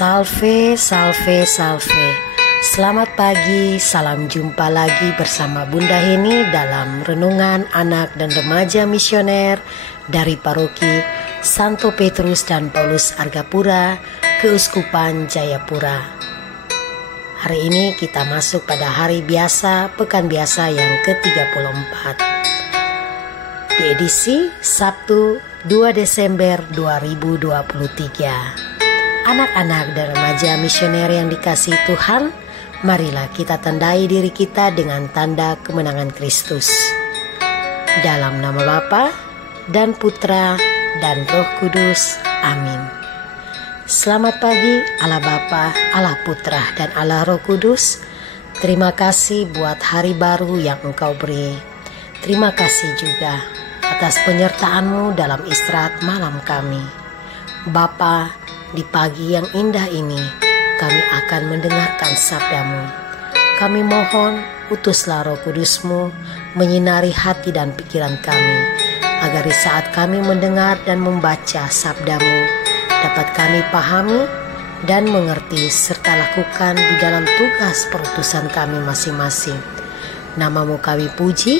Salve, salve, salve. Selamat pagi, salam jumpa lagi bersama Bunda Heni dalam Renungan Anak dan Remaja Misioner dari Paroki Santo Petrus dan Paulus Argapura, Keuskupan Jayapura. Hari ini kita masuk pada hari biasa, pekan biasa yang ke-34. Di edisi Sabtu 2 Desember 2023. Anak-anak dan remaja misioner yang dikasihi Tuhan, marilah kita tandai diri kita dengan tanda kemenangan Kristus. Dalam nama Bapa dan Putra dan Roh Kudus. Amin. Selamat pagi Allah Bapa, Allah Putra dan Allah Roh Kudus. Terima kasih buat hari baru yang Engkau beri. Terima kasih juga atas penyertaan-Mu dalam istirahat malam kami. Bapa, di pagi yang indah ini, kami akan mendengarkan sabda-Mu. Kami mohon, utuslah Roh Kudus-Mu menyinari hati dan pikiran kami, agar di saat kami mendengar dan membaca sabda-Mu, dapat kami pahami dan mengerti serta lakukan di dalam tugas perutusan kami masing-masing. Nama-Mu kami puji,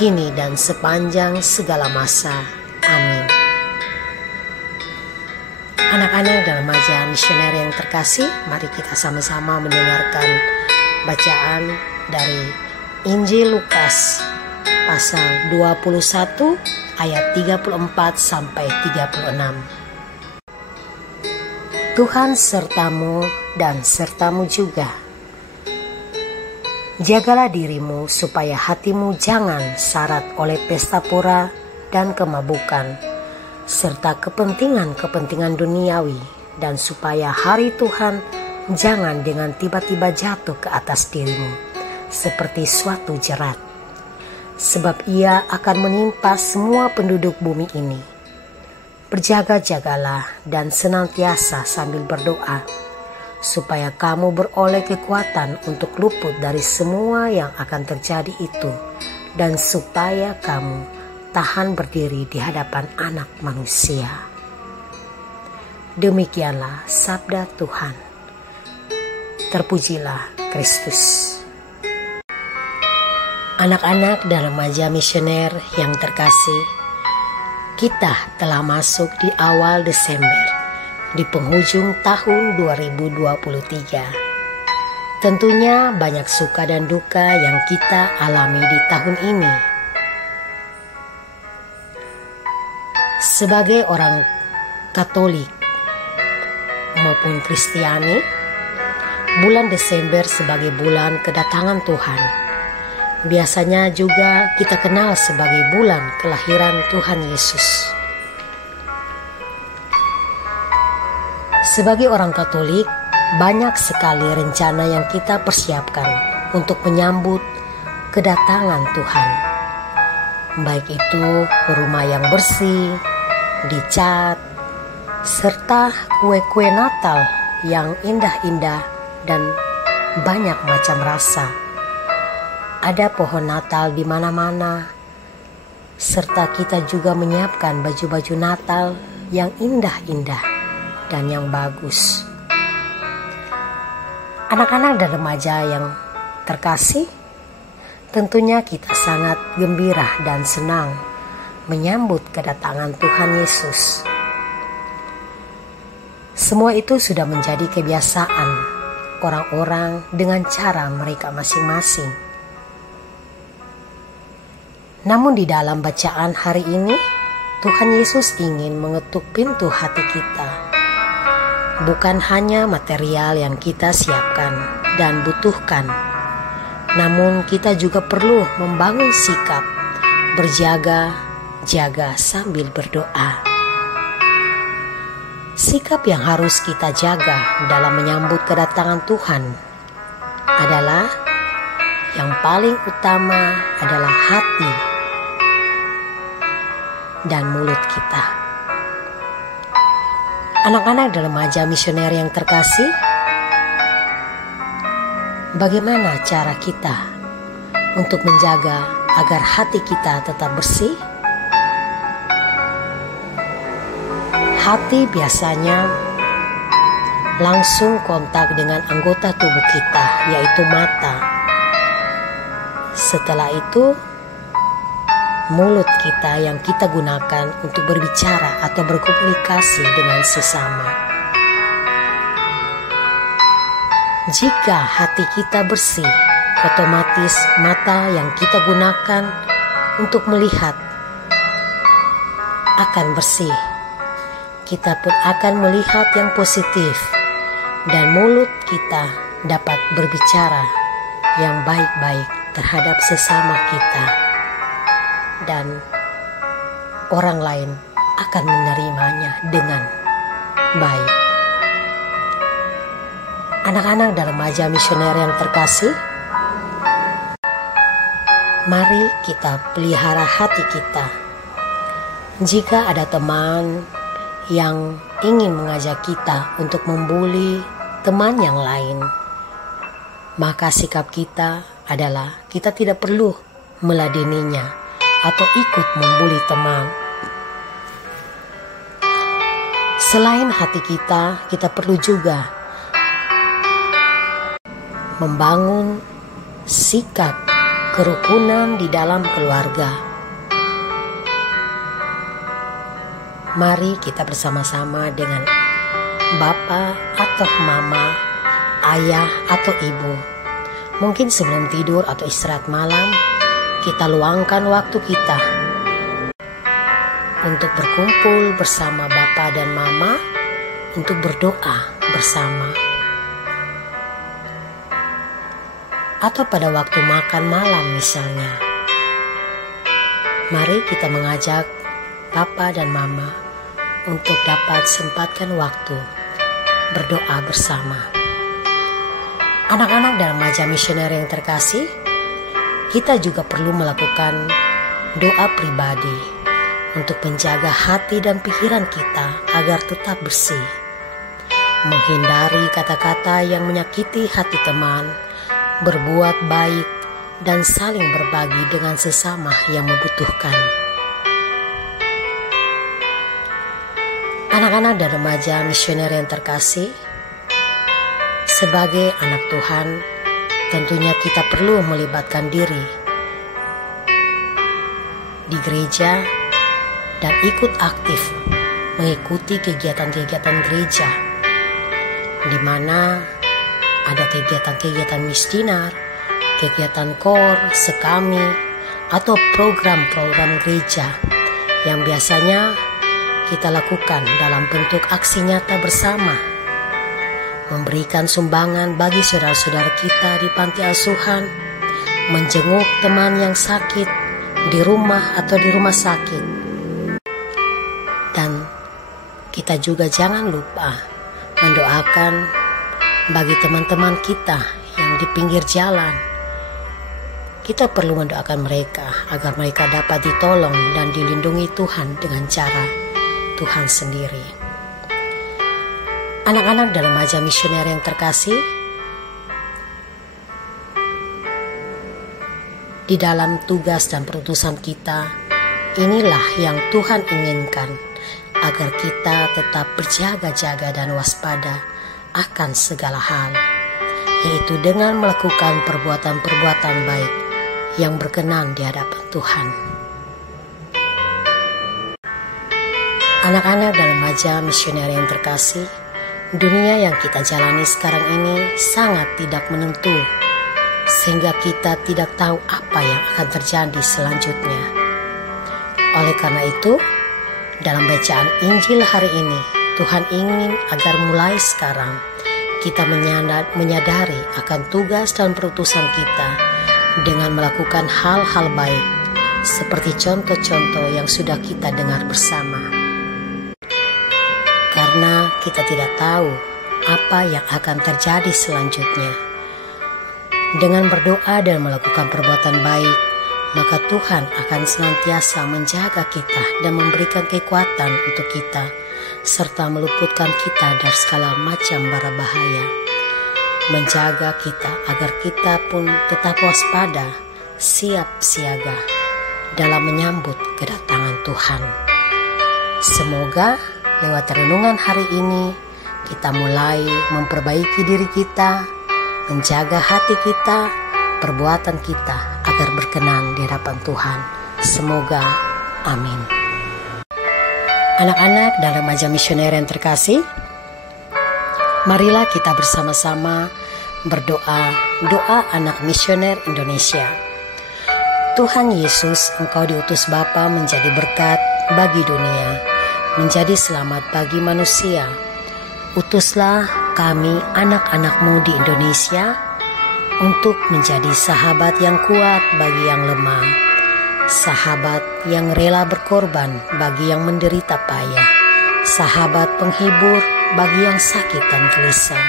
kini dan sepanjang segala masa. Amin. Anak-anak dan remaja misioner yang terkasih, mari kita sama-sama mendengarkan bacaan dari Injil Lukas pasal 21 ayat 34 sampai 36. Tuhan sertamu dan sertamu juga. Jagalah dirimu supaya hatimu jangan syarat oleh pesta pora dan kemabukan, serta kepentingan-kepentingan duniawi, dan supaya hari Tuhan jangan dengan tiba-tiba jatuh ke atas dirimu seperti suatu jerat, sebab ia akan menimpa semua penduduk bumi ini. Berjaga-jagalah dan senantiasa sambil berdoa, supaya kamu beroleh kekuatan untuk luput dari semua yang akan terjadi itu, dan supaya kamu tahan berdiri di hadapan Anak Manusia. Demikianlah sabda Tuhan. Terpujilah Kristus. Anak-anak dan remaja misioner yang terkasih, kita telah masuk di awal Desember, di penghujung tahun 2023. Tentunya banyak suka dan duka yang kita alami di tahun ini. Sebagai orang Katolik maupun Kristiani, bulan Desember sebagai bulan kedatangan Tuhan. Biasanya juga kita kenal sebagai bulan kelahiran Tuhan Yesus. Sebagai orang Katolik, banyak sekali rencana yang kita persiapkan untuk menyambut kedatangan Tuhan. Baik itu rumah yang bersih, dicat, serta kue-kue Natal yang indah-indah dan banyak macam rasa. Ada pohon Natal di mana-mana, serta kita juga menyiapkan baju-baju Natal yang indah-indah dan yang bagus. Anak-anak dan remaja yang terkasih, tentunya kita sangat gembira dan senang menyambut kedatangan Tuhan Yesus. Semua itu sudah menjadi kebiasaan orang-orang dengan cara mereka masing-masing. Namun di dalam bacaan hari ini, Tuhan Yesus ingin mengetuk pintu hati kita. Bukan hanya material yang kita siapkan dan butuhkan, namun kita juga perlu membangun sikap berjaga-jaga sambil berdoa. Sikap yang harus kita jaga dalam menyambut kedatangan Tuhan adalah yang paling utama adalah hati dan mulut kita. Anak-anak dan remaja misioner yang terkasih, bagaimana cara kita untuk menjaga agar hati kita tetap bersih? Hati biasanya langsung kontak dengan anggota tubuh kita, yaitu mata. Setelah itu, mulut kita yang kita gunakan untuk berbicara atau berkomunikasi dengan sesama. Jika hati kita bersih, otomatis mata yang kita gunakan untuk melihat akan bersih. Kita pun akan melihat yang positif, dan mulut kita dapat berbicara yang baik-baik terhadap sesama kita, dan orang lain akan menerimanya dengan baik. Anak-anak dan remaja misioner yang terkasih, mari kita pelihara hati kita. Jika ada teman yang ingin mengajak kita untuk membuli teman yang lain, maka sikap kita adalah kita tidak perlu meladeninya atau ikut membuli teman. Selain hati kita perlu juga membangun sikap kerukunan di dalam keluarga. Mari kita bersama-sama dengan bapak atau mama, ayah atau ibu. Mungkin sebelum tidur atau istirahat malam, kita luangkan waktu kita untuk berkumpul bersama bapak dan mama untuk berdoa bersama. Atau pada waktu makan malam misalnya, mari kita mengajak papa dan mama untuk dapat sempatkan waktu berdoa bersama. Anak-anak dan remaja misioner yang terkasih, kita juga perlu melakukan doa pribadi untuk menjaga hati dan pikiran kita agar tetap bersih, menghindari kata-kata yang menyakiti hati teman, berbuat baik, dan saling berbagi dengan sesama yang membutuhkan. Anak-anak dan remaja misioner yang terkasih, sebagai anak Tuhan, tentunya kita perlu melibatkan diri di gereja dan ikut aktif mengikuti kegiatan-kegiatan gereja, di mana ada kegiatan-kegiatan misdinar, kegiatan KOR, sekami, atau program-program gereja yang biasanya kita lakukan dalam bentuk aksi nyata bersama, memberikan sumbangan bagi saudara-saudara kita di panti asuhan, menjenguk teman yang sakit di rumah atau di rumah sakit. Dan kita juga jangan lupa mendoakan bagi teman-teman kita yang di pinggir jalan. Kita perlu mendoakan mereka agar mereka dapat ditolong dan dilindungi Tuhan dengan cara Tuhan sendiri. Anak-anak dan remaja misioner yang terkasih, di dalam tugas dan perutusan kita, inilah yang Tuhan inginkan, agar kita tetap berjaga-jaga dan waspada akan segala hal, yaitu dengan melakukan perbuatan-perbuatan baik yang berkenan di hadapan Tuhan. Anak-anak dan remaja misioner yang terkasih, dunia yang kita jalani sekarang ini sangat tidak menentu, sehingga kita tidak tahu apa yang akan terjadi selanjutnya. Oleh karena itu, dalam bacaan Injil hari ini, Tuhan ingin agar mulai sekarang kita menyadari akan tugas dan perutusan kita dengan melakukan hal-hal baik seperti contoh-contoh yang sudah kita dengar bersama. Karena kita tidak tahu apa yang akan terjadi selanjutnya. Dengan berdoa dan melakukan perbuatan baik, maka Tuhan akan senantiasa menjaga kita dan memberikan kekuatan untuk kita, serta meluputkan kita dari segala macam bara bahaya, menjaga kita agar kita pun tetap waspada, siap siaga dalam menyambut kedatangan Tuhan. Semoga lewat renungan hari ini kita mulai memperbaiki diri kita, menjaga hati kita, perbuatan kita agar berkenan di hadapan Tuhan. Semoga amin. Anak-anak dan remaja misioner yang terkasih, marilah kita bersama-sama berdoa doa anak misioner Indonesia. Tuhan Yesus, Engkau diutus Bapa menjadi berkat bagi dunia, menjadi selamat bagi manusia. Utuslah kami anak-anak-Mu di Indonesia untuk menjadi sahabat yang kuat bagi yang lemah, sahabat yang rela berkorban bagi yang menderita payah, sahabat penghibur bagi yang sakit dan gelisah.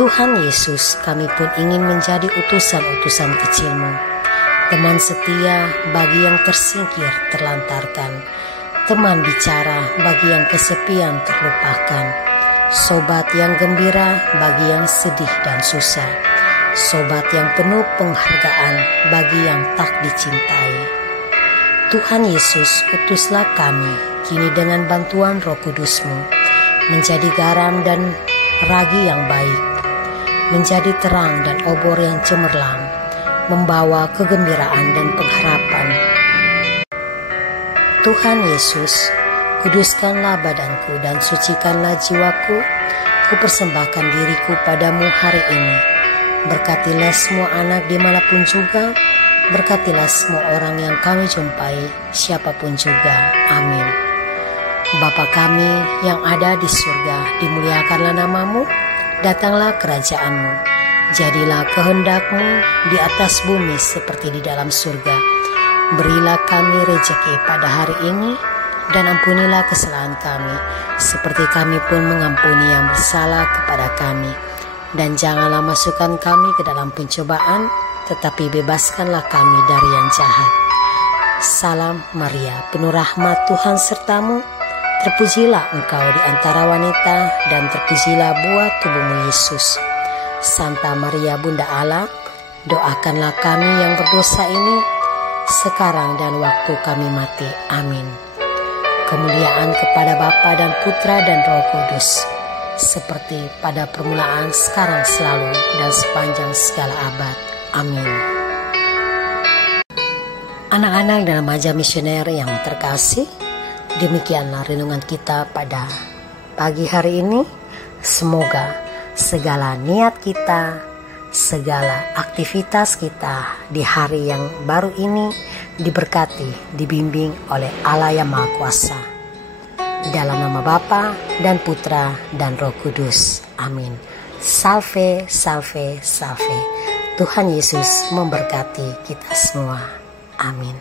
Tuhan Yesus, kami pun ingin menjadi utusan-utusan kecil-Mu, teman setia bagi yang tersingkir terlantarkan, teman bicara bagi yang kesepian terlupakan, sobat yang gembira bagi yang sedih dan susah, sobat yang penuh penghargaan bagi yang tak dicintai. Tuhan Yesus, utuslah kami kini dengan bantuan Roh Kudus-Mu menjadi garam dan ragi yang baik, menjadi terang dan obor yang cemerlang, membawa kegembiraan dan pengharapan. Tuhan Yesus, kuduskanlah badanku dan sucikanlah jiwaku. Kupersembahkan diriku padamu hari ini. Berkatilah semua anak dimanapun juga. Berkatilah semua orang yang kami jumpai, siapapun juga. Amin. Bapa kami yang ada di surga, dimuliakanlah nama-Mu. Datanglah kerajaan-Mu. Jadilah kehendak-Mu di atas bumi seperti di dalam surga. Berilah kami rejeki pada hari ini, dan ampunilah kesalahan kami, seperti kami pun mengampuni yang bersalah kepada kami. Dan janganlah masukkan kami ke dalam pencobaan, tetapi bebaskanlah kami dari yang jahat. Salam Maria, penuh rahmat, Tuhan sertamu. Terpujilah engkau di antara wanita, dan terpujilah buah tubuhmu Yesus. Santa Maria Bunda Allah, doakanlah kami yang berdosa ini, sekarang dan waktu kami mati. Amin. Kemuliaan kepada Bapa dan Putra dan Roh Kudus, seperti pada permulaan, sekarang, selalu, dan sepanjang segala abad. Amin. Anak-anak dan remaja misioner yang terkasih, demikianlah renungan kita pada pagi hari ini. Semoga segala niat kita, segala aktivitas kita di hari yang baru ini diberkati, dibimbing oleh Allah yang Maha Kuasa. Dalam nama Bapa dan Putra dan Roh Kudus. Amin. Salve, salve, salve. Tuhan Yesus memberkati kita semua. Amin.